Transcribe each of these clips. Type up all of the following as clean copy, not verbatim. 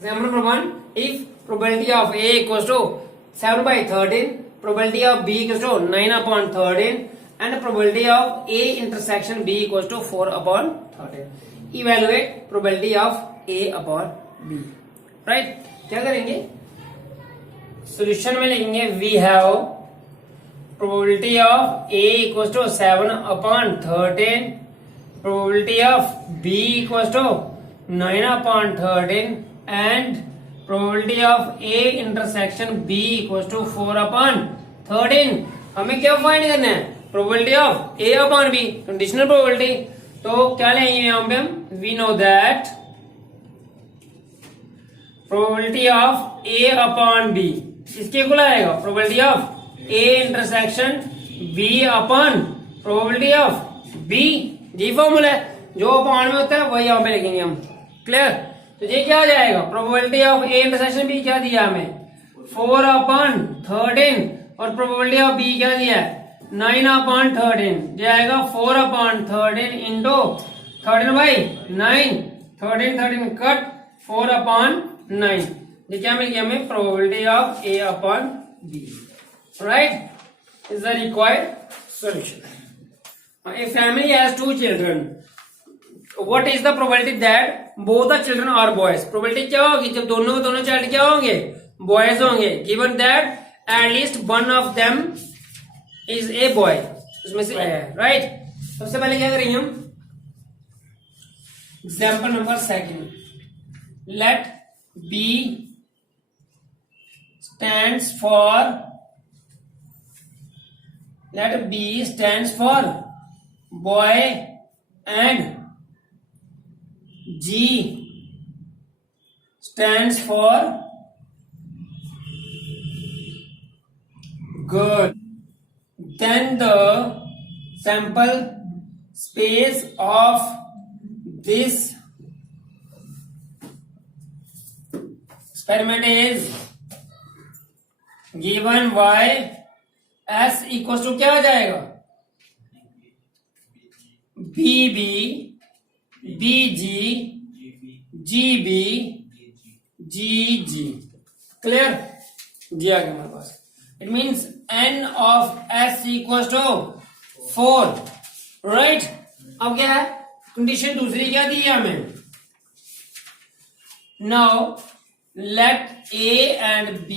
Example number 1, if probability of A equals to 7/13, probability of B equals to 9/13 and probability of A intersection B equals to 4/13. Evaluate probability of A upon B. Right? क्या करेंगे? Solution में लिखेंगे we have probability of A equals to 7/13, probability of B equals to 9/13 and probability of A intersection B equals to 4/13. हमें क्या find करना है? Probability of A upon B, conditional probability. तो क्या लेंगे यहाँ पे हम? We know that probability of A upon B इसके इक्वल आएगा probability of A intersection B upon probability of B. जी फॉर्मूला है, जो अपॉन में होता है वही यहाँ पे लिखेंगे हम. क्लियर? तो ये क्या आ जाएगा? Probability of A intersection B क्या दिया हमें? 4/13 और प्रोबेबिलिटी ऑफ B क्या दिया है? 9/13. ये आएगा 4/13 इंटू 13/9. 13 कट 4/9. ये क्या मिल गया हमें? Probability of A upon B. Right? Is the required solution. A family has 2 children. What is the probability that both the children are boys? Probability क्या होगी जब दोनों के दोनों चाइल्ड क्या होंगे? Boys होंगे. Given that at least one of them is a boy. उसमें से है, right? सबसे पहले क्या करेंगे हम? Example number 2. Let B stands for boy and G stands for girl. Then the sample space of this experiment is given y s equals to क्या आ जाएगा? BB, BG, GB, GG. Clear? जी आ गया हमारे पास. It means n of s equals to 4. Right? अब क्या है? कंडीशन दूसरी क्या दी है हमें? Now let A and B,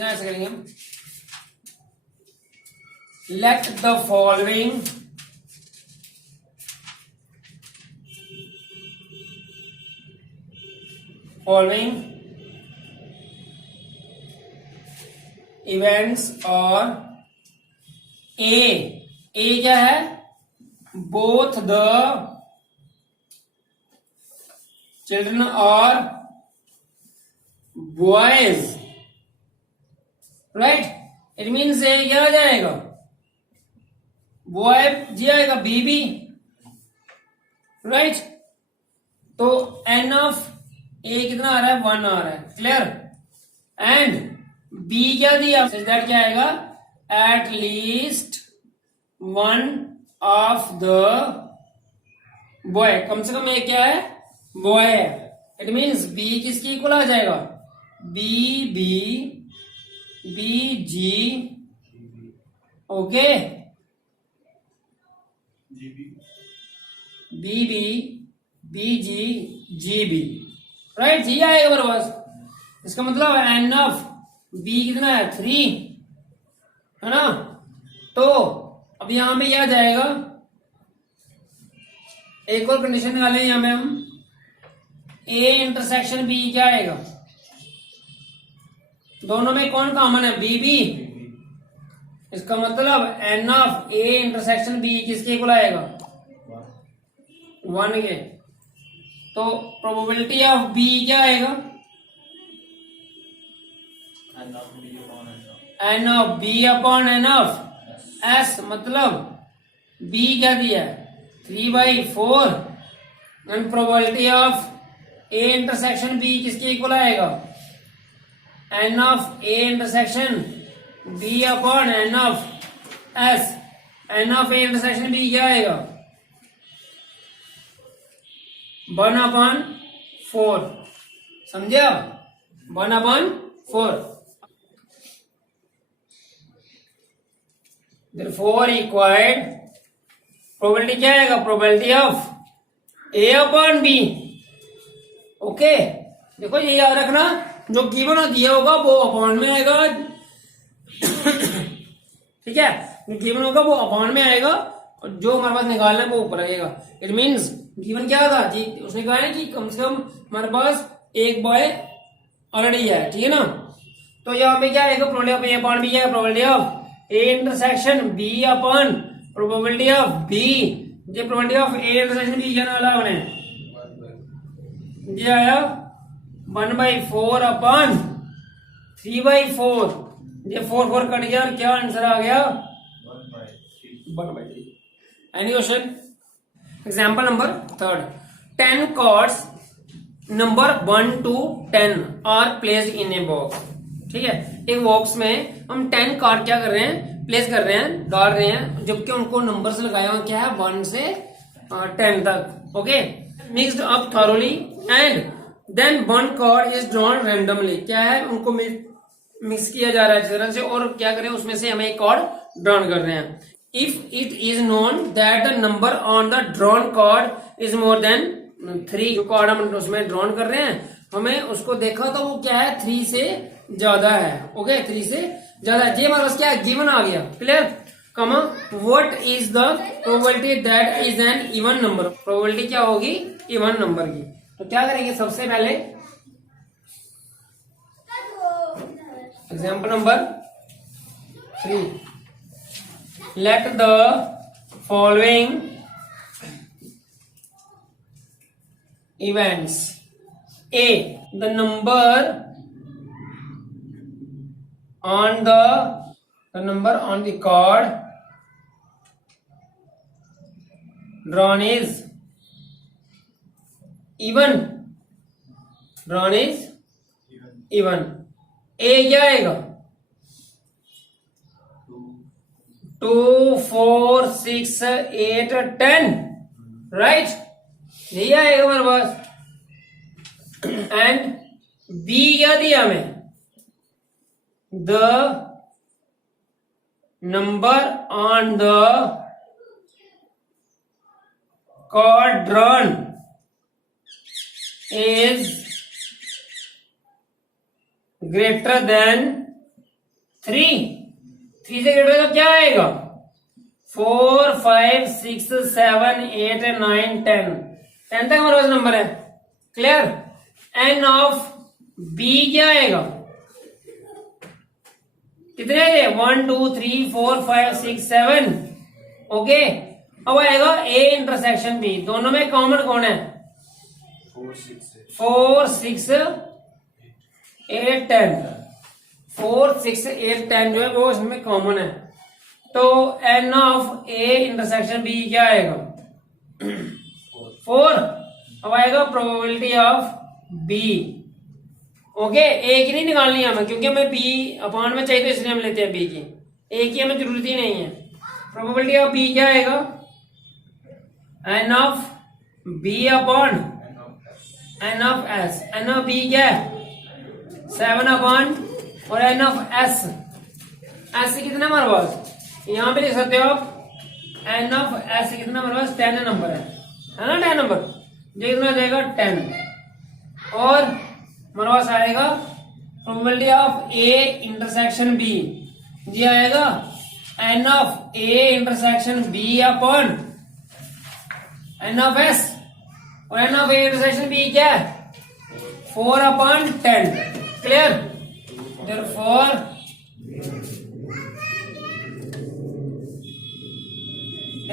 ऐसे करेंगे हम. Let the following events or A क्या है? Both the children are boys. Right? It means A क्या आ जाएगा? बॉय जी आएगा, बीबी. राइट? तो एन ऑफ ए कितना आ रहा है? 1 आ रहा है. क्लियर? एंड बी क्या दिया? दैट क्या आएगा? At least 1 of the boy. कम से कम एक क्या है? बॉय है. इट मीन्स बी किसकी इक्वल आ जाएगा? B B B G. Okay. BB, BG, GB. Right? जी आएगा मेरे पास. इसका मतलब n ऑफ B कितना है? 3 है ना? तो अब यहां पे क्या जाएगा? एक और कंडीशन निकालें यहां पे हम. A इंटरसेक्शन B क्या आएगा? दोनों में कौन कॉमन है? BB. इसका मतलब n of A intersection B किसके इक्वल आएगा? 1 के. तो प्रोबेबिलिटी ऑफ B क्या आएगा? n of B upon n of S. मतलब B क्या दिया है? 3/4. And probability of A intersection B किसके इक्वल आएगा? n of A intersection B upon n of S. n of A intersection B क्या आएगा? 1/4 4, समझे आप? 1/4। Therefore required प्रोबेबिलिटी क्या आएगा? Probability of A/B। ओके, देखो ये याद रखना, जो गिवन दिया होगा वो अपॉन में आएगा। ठीक है, जो गिवन होगा वो अपॉन में आएगा और जो हमारे पास निकालना है वो ऊपर आएगा। इट मीन्स गिवन क्या था जी, उसने कहा है कि कम से कम हमारे पास एक बॉय ऑलरेडी है, ठीक है ना। तो यहाँ पे क्या आएगा? प्रोबेबिलिटी ऑफ A/B है, probability of A intersection B upon probability of B। ये probability of A intersection B क्या नाला बने, ये आया 1/4 अपॉन 3/4। ये 4 कट गया और क्या आंसर आ गया? 1/3। Any question? Example number 3। 10 cards number 1 to 10 are placed in a box. ठीक है, एक बॉक्स में हम 10 कार्ड क्या कर रहे हैं? प्लेस कर रहे हैं, डाल रहे हैं, जबकि उनको नंबर से लगाया हुआ क्या है? 1 से 10 तक। Okay, mixed up thoroughly and then 1 card is drawn randomly. क्या है? उनको मिक्स किया जा रहा है इस तरह से, और क्या करें? उसमें से हमें एक कार्ड ड्रॉन कर रहे हैं। If it is known that the number on the drawn card is more than 3, जो कार्ड हम उसमें ड्रॉन कर रहे हैं, हमें उसको देखा तो वो क्या है? 3 से ज्यादा है। ओके, 3 से ज्यादा है। ये हमारे पास क्या है? गिवन आ गया। क्लियर? कमा what is the probability that is an even number. Probability क्या होगी? इवन नंबर की। तो क्या करेंगे? सबसे पहले example number 3, let the following events. A, the number on the card drawn is even. drawn is even. A क्या आएगा? 2, 4, 6, 8, 10, राइट? यही आएगा हमारे पास। एंड बी क्या दिया हमें? The number on the card drawn is greater than 3। 3 से greater तो क्या आएगा? 4, 5, 6, 7, 8, 9, 10। 10 तक हमारे पास नंबर है। क्लियर? एन ऑफ बी क्या आएगा? कितने आए? 1, 2, 3, 4, 5, 6, 7। ओके, अब आएगा ए इंटरसेक्शन बी। दोनों में कॉमन कौन है? 4, 6, 8, 10। 4, 6, 8, 10 जो है वो इसमें कॉमन है। तो n of A intersection B क्या आएगा? 4। अब आएगा probability of B. Okay, A की नहीं निकालनी है हमें, क्योंकि हमें बी अपॉन में चाहिए तो इसलिए हम लेते हैं बी की। ए की हमें जरूरत ही नहीं है। प्रोबेबिलिटी ऑफ बी क्या आएगा? N of B upon N of S. N of B क्या है? 7 अपॉन और एन ऑफ एस। एस कितना हमारे पास? यहां पे लिख सकते हो आप एन ऑफ एस कितना हमारे पास? 10 नंबर है ना? 10 नंबर। ये कितना आ जाएगा? 10। और हमारे पास आएगा probability of A intersection B. ये आएगा N of A intersection B upon N of S. और N of A intersection B क्या है? 4 upon 10। Clear? Therefore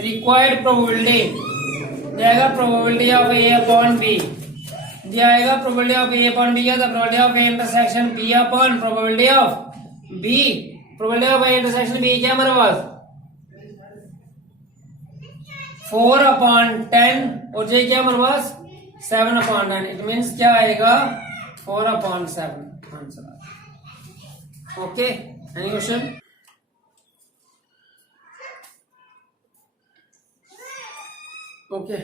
required probability जाएगा probability of A upon B. ये आएगा probability of A upon B क्या था? Probability of A intersection B upon probability of B. Probability of A intersection B क्या हमारे पास? 4 upon 10 और ये क्या हमारे पास? 7 अपॉन 10। इट मीन्स क्या आएगा? 4 upon 7 answer. Okay, any question? Okay